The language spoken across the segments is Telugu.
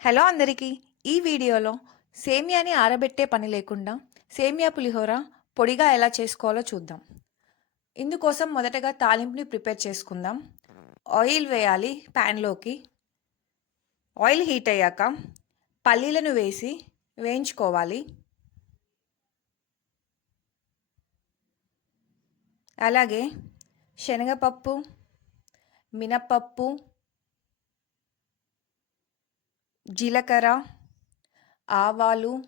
హలో అందరికీ. ఈ వీడియోలో సేమియాని ఆరబెట్టే పని లేకుండా సేమియా పులిహోర పొడిగా ఎలా చేసుకోవాలో చూద్దాం. ఇందుకోసం మొదటగా తాలింపుని ప్రిపేర్ చేసుకుందాం. ఆయిల్ వేయాలి ప్యాన్లోకి. ఆయిల్ హీట్ అయ్యాక పల్లీలను వేసి వేయించుకోవాలి. అలాగే శనగపప్పు మినప్పప్పు జీలకర్ర ఆవాలు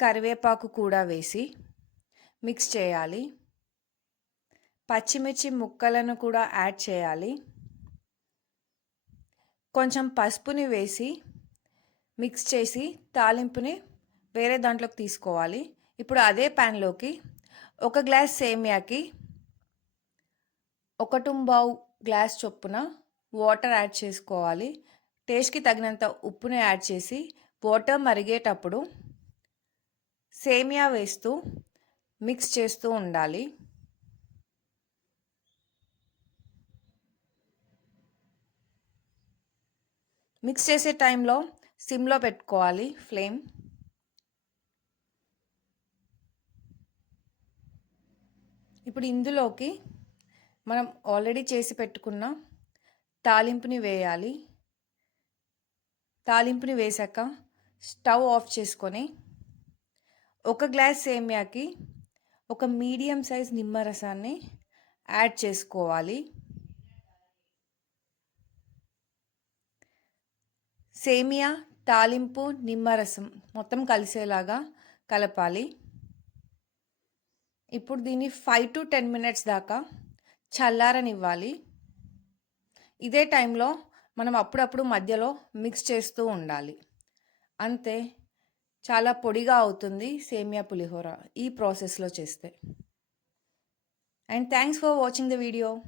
కరివేపాకు కూడా వేసి మిక్స్ చేయాలి. పచ్చిమిర్చి ముక్కలను కూడా యాడ్ చేయాలి. కొంచెం పసుపుని వేసి మిక్స్ చేసి తాలింపుని వేరే దాంట్లోకి తీసుకోవాలి. ఇప్పుడు అదే ప్యాన్లోకి ఒక గ్లాస్ సేమియాకి ఒక టుంబావు గ్లాస్ చొప్పున వాటర్ యాడ్ చేసుకోవాలి. టేస్ట్కి తగినంత ఉప్పుని యాడ్ చేసి వాటర్ మరిగేటప్పుడు సేమియా వేస్తూ మిక్స్ చేస్తూ ఉండాలి. మిక్స్ చేసే టైంలో సిమ్లో పెట్టుకోవాలి ఫ్లేమ్. ఇప్పుడు ఇందులోకి మనం ఆల్రెడీ చేసి పెట్టుకున్న తాలింపుని వేయాలి. తాలింపుని వేసాక స్టవ్ ఆఫ్ చేసుకొని ఒక గ్లాస్ సేమియాకి ఒక మీడియం సైజ్ నిమ్మరసాన్ని యాడ్ చేసుకోవాలి. సేమియా తాలింపు నిమ్మరసం మొత్తం కలిసేలాగా కలపాలి. ఇప్పుడు దీన్ని ఫైవ్ టు టెన్ మినిట్స్ దాకా చల్లారనివ్వాలి. ఇదే టైంలో మనం అప్పుడప్పుడు మధ్యలో మిక్స్ చేస్తూ ఉండాలి. అంతే చాలా పొడిగా అవుతుంది సేమియా పులిహోర ఈ ప్రాసెస్లో చేస్తే. And thanks for watching the video.